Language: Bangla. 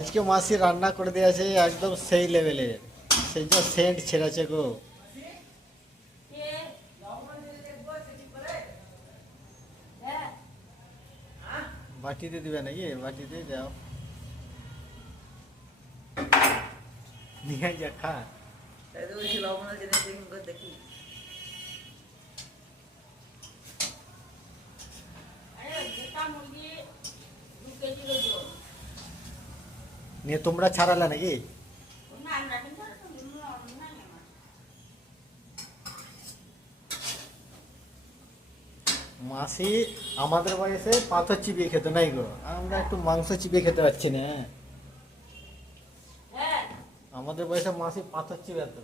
আজকে মাসি রান্না করে দিয়েছে একদম সেই লেভেলের, সেই যে সেন্ট ছেড়েছে গো। বাটিতে দিবে নাকি? বাটিতে দাও, নিয়ে যা খা। নিয়ে তোমরা ছাড়ালে নাকি? মাসি আমাদের বয়সে পাথর চিবিয়ে খেতে নাই গো, আমরা একটু মাংস চিবিয়ে খেতে পারছি না। আমাদের বয়সে মাসি পাথর চিবিয়ে তো